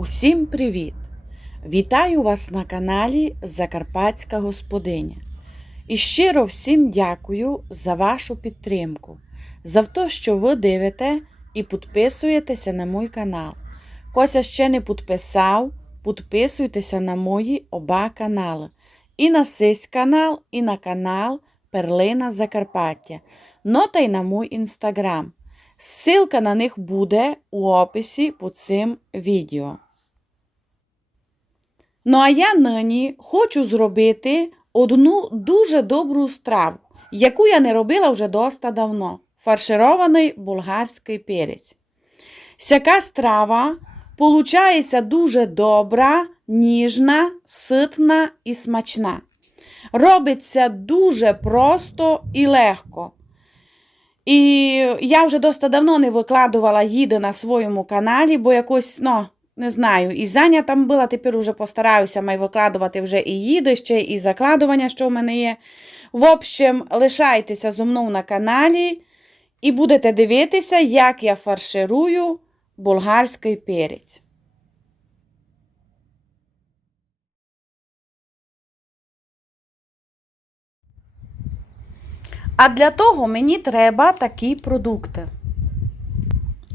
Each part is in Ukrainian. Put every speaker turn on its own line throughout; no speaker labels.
Усім привіт! Вітаю вас на каналі Закарпатська Господиня. І щиро всім дякую за вашу підтримку, за те, що ви дивите і підписуєтеся на мій канал. Кося ще не підписав, підписуйтеся на мої оба канали. І на сись канал, і на канал Перлина Закарпаття. Ну та й на мій інстаграм. Ссылка на них буде у описі під цим відео. Ну а я нині хочу зробити одну дуже добру страву, яку я не робила вже доста давно. Фарширований болгарський перець. Сяка страва получається дуже добра, ніжна, ситна і смачна. Робиться дуже просто і легко. І я вже доста давно не викладувала їди на своєму каналі, бо якось, ну, не знаю, і зайнята була, тепер уже постараюся май викладувати вже і їди, ще і закладування, що в мене є. В общем, лишайтеся зо мною на каналі і будете дивитися, як я фарширую болгарський перець. А для того мені треба такі продукти.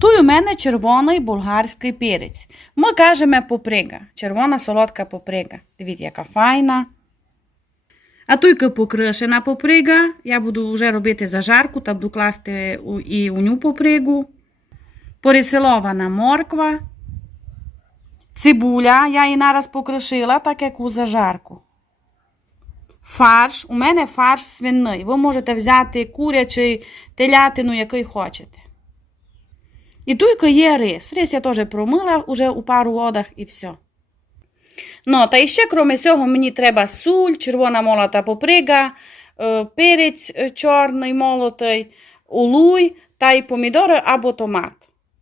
Тут у мене червоний болгарський перець. Ми кажемо поприга. Червона солодка поприга. Дивіться, яка файна. А туйка покришена поприга. Я буду вже робити зажарку та буду класти і у ню попригу. Порисилована морква. Цибуля. Я її нараз покришила, так як у зажарку. Фарш. У мене фарш свиний. Ви можете взяти курячий, телятину, який хочете. І туйка є рис. Рис я теж промила уже у пару водах і все. Ну, та ще, крім цього, мені треба суль, червона молота поприга, е, перець е, чорний молотий, улуй та й помідори або томат.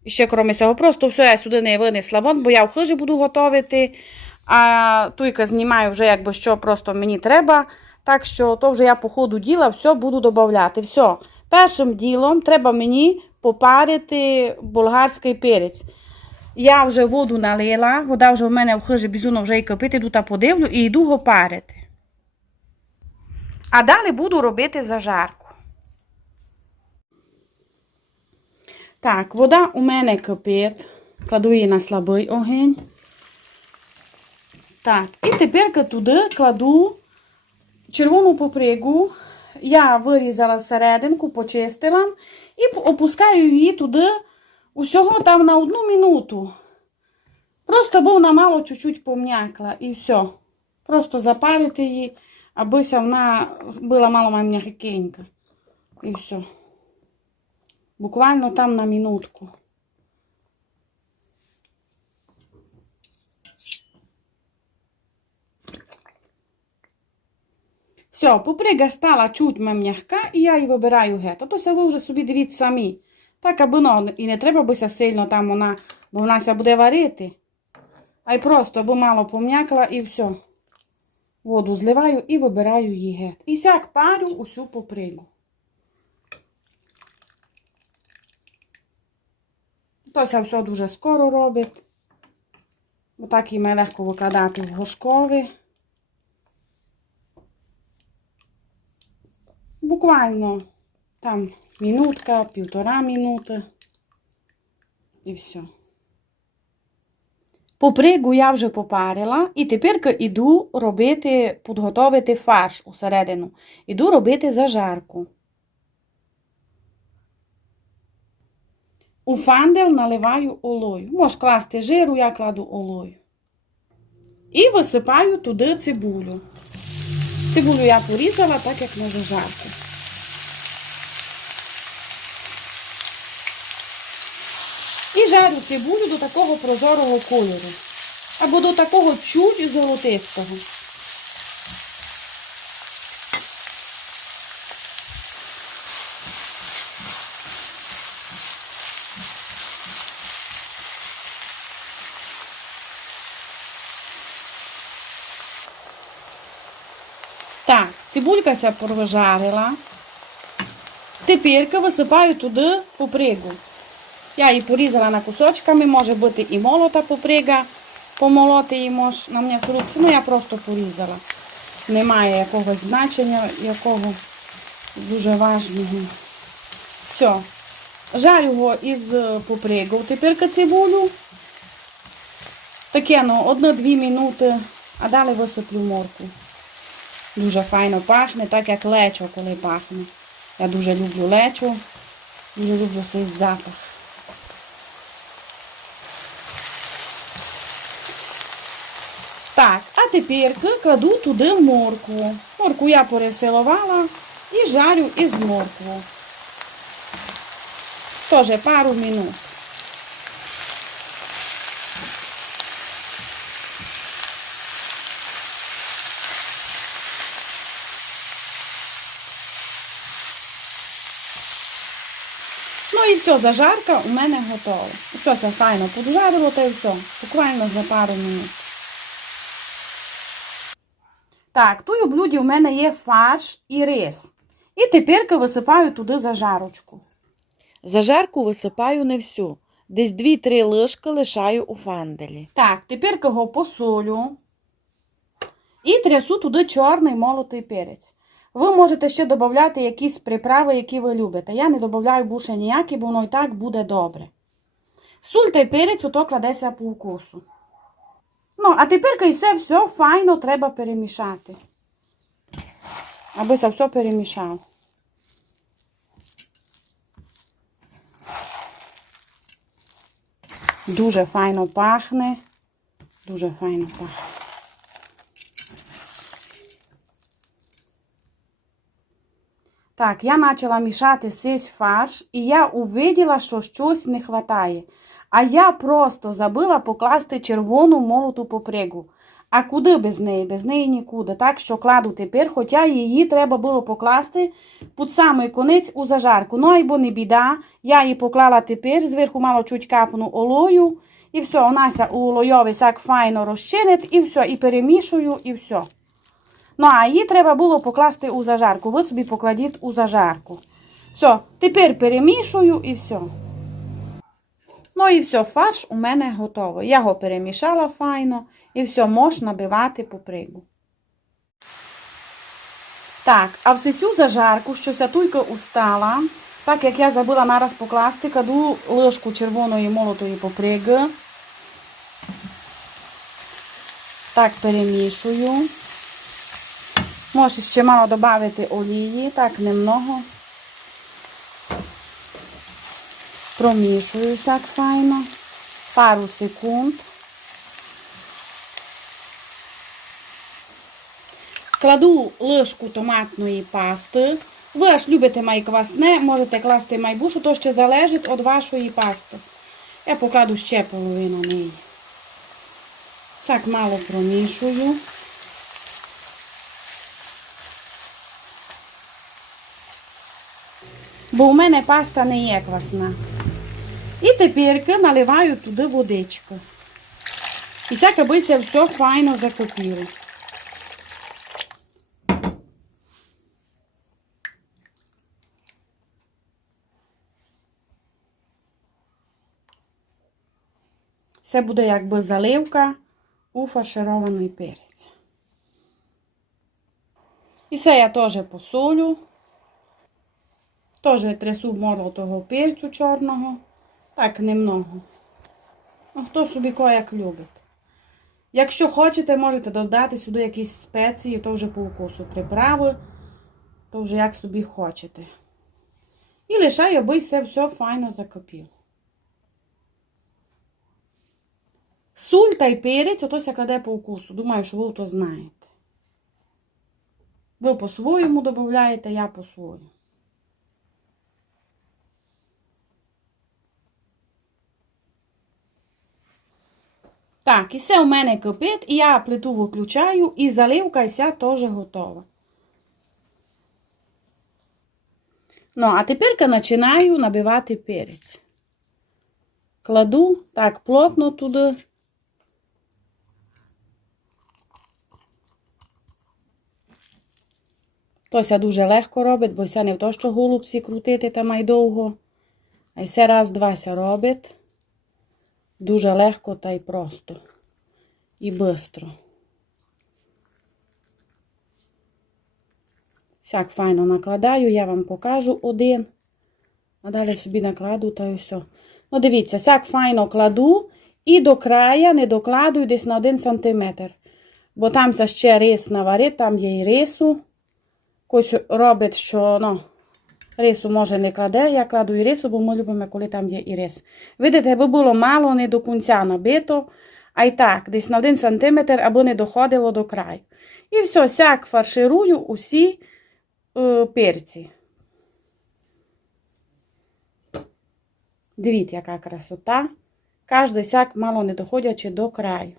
І ще, крім цього, просто все я сюди не винесла вон, бо я в хижі буду готувати. А туйка знімаю вже, якби що просто мені треба. Так що то вже я по ходу діла все буду додавати. Все. Першим ділом треба мені попарити болгарський перець. Я вже воду налила, вода вже в мене в хижі бізуно вже і кипить, іду та подивлю і йду його. А далі буду робити зажарку. Так, вода у мене кипить. Кладу її на слабий огонь. Так, і тепер туди кладу червону попригу. Я вирізала серединку, почистила і опускаю її туди усього там на одну минуту. Просто бо вона мало чуть-чуть пом'якла і все. Просто запарити її, аби вона була мало м'якенька. І все. Буквально там на минутку. Все, поприга стала чуть м'яка, і я її вибираю гетто. То ви вже собі дивіться самі. Так, аби ну, і не треба бися сильно там вона, бо вона ся буде варити. А й просто, аби мало пом'якла і все. Воду зливаю і вибираю її гет. І сяк парю усю попригу. Тося все дуже скоро робить. Бо так її легко викладати в горшкові. Буквально там минутка, півтора минути. І все. Попригу я вже попарила, і тепер іду робити, підготовити фарш усередину. Іду робити зажарку. У фандел наливаю олою. Можеш класти жиру, я кладу олою. І висипаю туди цибулю. Цибулю я порізала, так як на зажарку. Жарю цибулю до такого прозорого кольору. Або до такого чуть золотистого. Так, цибулька ся прожарила. Тепер висипаю туди попригу. Я її порізала на кусочками, може бути і молота поприга, помолоти її мож на м'ясорубці. Ну, я просто порізала. Немає якогось значення, якого дуже важливого. Все. Жарю його із попригу. Тепер цибулю. Таке, ну, одну-дві минути, а далі висиплю морку. Дуже файно пахне, так як лечо, коли пахне. Я дуже люблю лечо, дуже люблю цей запах. Так, а тепер кладу туди моркву. Морку я пересилувала і жарю із моркву. Тоже пару минут. Ну і все, зажарка у мене готова. Все це файно поджарило, та й все. Буквально за пару минут. Так, тут у блюді в мене є фарш і рис. І тепер висипаю туди зажарочку.
Зажарку висипаю не всю. Десь 2-3 лишки лишаю у фанделі.
Так, тепер його посолю і трясу туди чорний молотий перець. Ви можете ще додати якісь приправи, які ви любите. Я не додаю більше ніякі, бо воно і так буде добре. Суль та перець ото кладеться по вкусу. Ну, а тепер все, все файно треба перемішати. Аби це все перемішав. Дуже файно пахне. Дуже файно пахне. Так, я почала мішати сись фарш, і я увиділа, що щось не вистачає. А я просто забила покласти червону молоту попригу. А куди без неї? Без неї нікуди. Так що кладу тепер, хоча її треба було покласти під самий конець у зажарку. Ну, або не біда. Я її поклала тепер, зверху мало чуть капну олою. І все, вона у олойові так файно розчинить, і все, і перемішую, і все. Ну, а її треба було покласти у зажарку. Ви собі покладіть у зажарку. Все, тепер перемішую і все. Ну і все, фарш у мене готовий. Я його перемішала файно і все, можна набивати попригу. Так, а в сесю зажарку, що ся тільки устала, так як я забула нараз покласти, кладу ложку червоної молотої поприги. Так перемішую. Можеш ще мало додати олії, так немного. Промішую так файно. Пару секунд. Кладу ложку томатної пасти. Ви аж любите майквасне, можете класти майбушу, то ще залежить від вашої пасти. Я покладу ще половину неї. Так мало промішую. Бо у мене паста не є квасна. І тепер наливаю туди водичку. І так, аби це все файно закипіло. Це буде якби заливка у фарширований перець. І це я теж посолю. Теж трясу молотого перцю чорного. Так, немного. Ну, хто собі кояк любить. Якщо хочете, можете додати сюди якісь спеції, то вже по вкусу приправи, то вже як собі хочете. І лишаю, аби все, все файно закипіло. Суль та й перець, ото ся кладе по вкусу. Думаю, що ви то знаєте. Ви по-своєму додаєте, я по-своєму. Так, і все у мене кипить, і я плиту виключаю, і заливка вся теж готова. Ну, а тепер починаю набивати перець. Кладу так плотно туди. Тося дуже легко робить, бо ся не в то, що голубці крутити там ай довго. А й все раз-два ся робить. Дуже легко та й просто. і бистро. Всяк файно накладаю, я вам покажу один. А далі собі накладу та й все. Ну, дивіться, всяк файно кладу і до края не докладую десь на 1 см. Бо там ще рис наварить, там є і рису. Хтось робить, що ну, рису може не кладе, я кладу і рису, бо ми любимо, коли там є і рис. Видите, аби було мало не до кінця набито, а й так, десь на 1 см, аби не доходило до краю. І все, сяк фарширую усі е, перці. Дивіться, яка красота. Кожний сяк мало не доходячи до краю.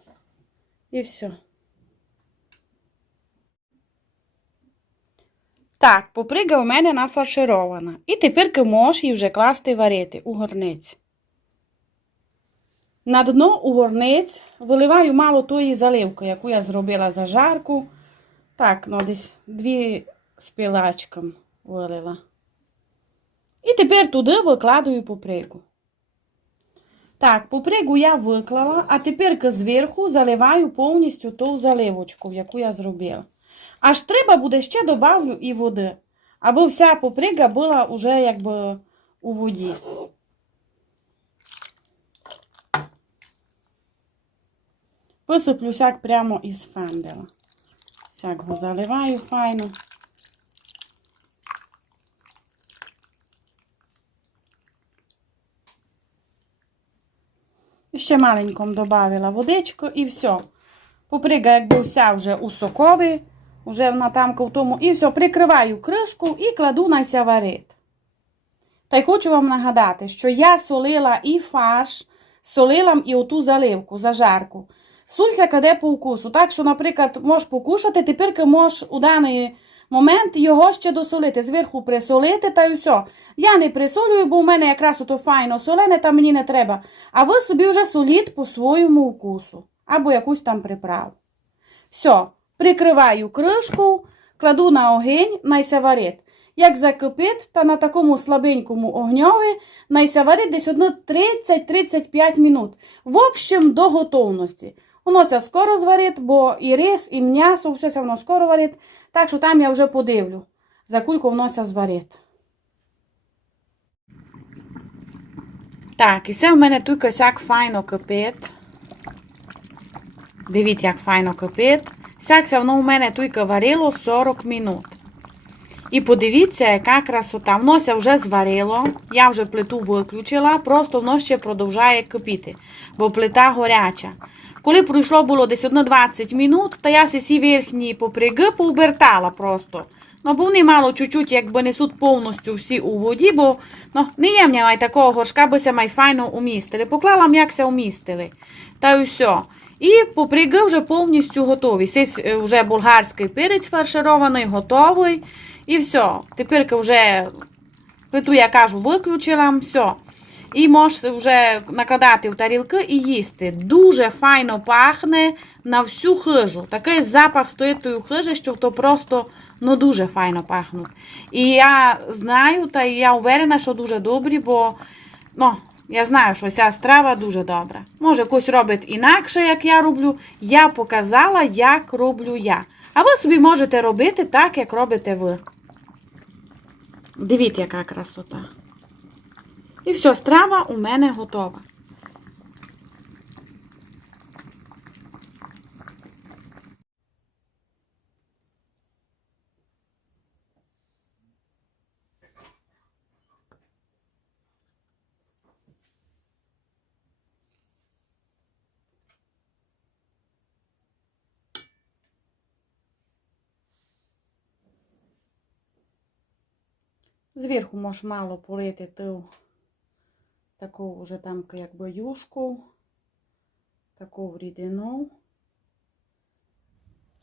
І все. Так, поприга у мене нафарширована. І тепер можеш її вже класти варити у горниць. На дно у горниць виливаю мало тої заливки, яку я зробила за жарку. Так, ну десь дві з пілачком вилила. І тепер туди викладаю попригу. Так, попригу я виклала, а тепер зверху заливаю повністю ту заливочку, яку я зробила. Аж треба буде ще добавлю і води, аби вся поприга була вже якби у воді. Посиплю сяк прямо із фендела. Сяк го заливаю файно. Ще маленьком додавила водичку і все. Поприга, якби вся вже у сокові, вже вона там в тому. І все, прикриваю кришку і кладу на ся варити. Та й хочу вам нагадати, що я солила і фарш, солила і оту заливку, зажарку. Сулься кладе по вкусу. Так що, наприклад, можеш покушати, тепер можеш у даний момент його ще досолити. Зверху присолити та й все. Я не присолюю, бо у мене якраз ото файно солене, та мені не треба. А ви собі вже соліть по своєму вкусу. Або якусь там приправу. Все, прикриваю кришку, кладу на огонь, найся варить. Як закипить, та на такому слабенькому огньові найся варить десь одно 30-35 минут. В общем, до готовності. Воно ся скоро зварить, бо і рис, і м'ясо, все це воно скоро варить. Так що там я вже подивлю, за кульку воно ся зварить. Так, і це в мене тут косяк файно кипить. Дивіться, як файно кипить. Сякся воно у мене тільки варило 40 минут. І подивіться, яка красота. Воно ся вже зварило. Я вже плиту виключила, просто воно ще продовжує кипіти, бо плита горяча. Коли пройшло було десь 20 минут, то я всі верхні попряги поубертала просто. Ну, бо вони мало чуть-чуть, якби несуть повністю всі у воді, бо ну, не є май такого горшка, би ся май файно умістили. Поклала як ся умістили. Та й все. І попряги вже повністю готові. Сись е, вже болгарський перець фарширований, готовий. І все. Тепер вже плиту, я кажу, виключила, все. І можеш вже накладати в тарілки і їсти. Дуже файно пахне на всю хижу. Такий запах стоїть тої хижі, що то просто ну, дуже файно пахнуть. І я знаю, та я уверена, що дуже добрі, бо ну, я знаю, що ця страва дуже добра. Може, хтось робить інакше, як я роблю. Я показала, як роблю я. А ви собі можете робити так, як робите ви. Дивіться, яка красота. І все, страва у мене готова. Зверху можеш мало полити ту таку вже там якби юшку, таку рідину.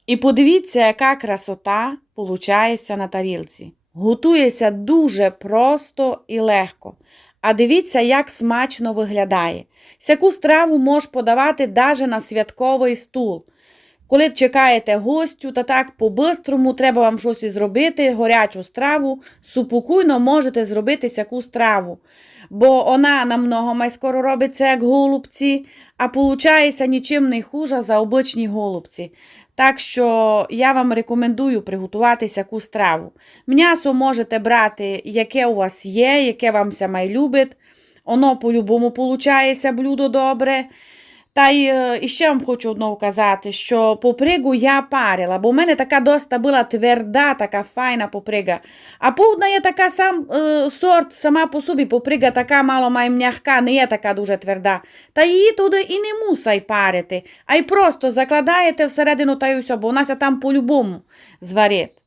І подивіться, яка красота получається на тарілці. Готується дуже просто і легко. А дивіться, як смачно виглядає. Сяку страву можеш подавати навіть на святковий стул. Коли чекаєте гостю, та так по-бистрому треба вам щось зробити, горячу страву, супокійно можете зробити сяку страву. Бо вона намного май робиться, як голубці, а получається нічим не хуже за обичні голубці. Так що я вам рекомендую приготувати сяку страву. М'ясо можете брати, яке у вас є, яке вам ся май любить. Воно по-любому получається блюдо добре. Та й е, і ще вам хочу одного казати, що попригу я парила, бо в мене така доста була тверда, така файна поприга. А повна є така сам е, сорт, сама по собі поприга така мало має м'яка, не є така дуже тверда. Та її туди і не мусай парити, а й просто закладаєте всередину та й усе, бо вона там по-любому зварить.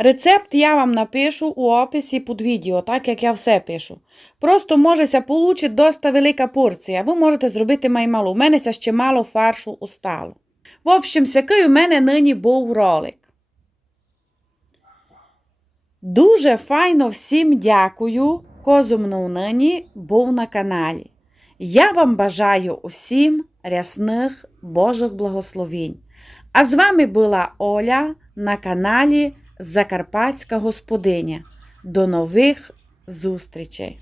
Рецепт я вам напишу у описі під відео, так як я все пишу. Просто можеся получить доста велика порція. Ви можете зробити маймалу. У мене ще мало фаршу устало. В общем, сякий у мене нині був ролик. Дуже файно всім дякую, козумно нині був на каналі. Я вам бажаю усім рясних Божих благословінь. А з вами була Оля на каналі Закарпатська господиня. До нових зустрічей!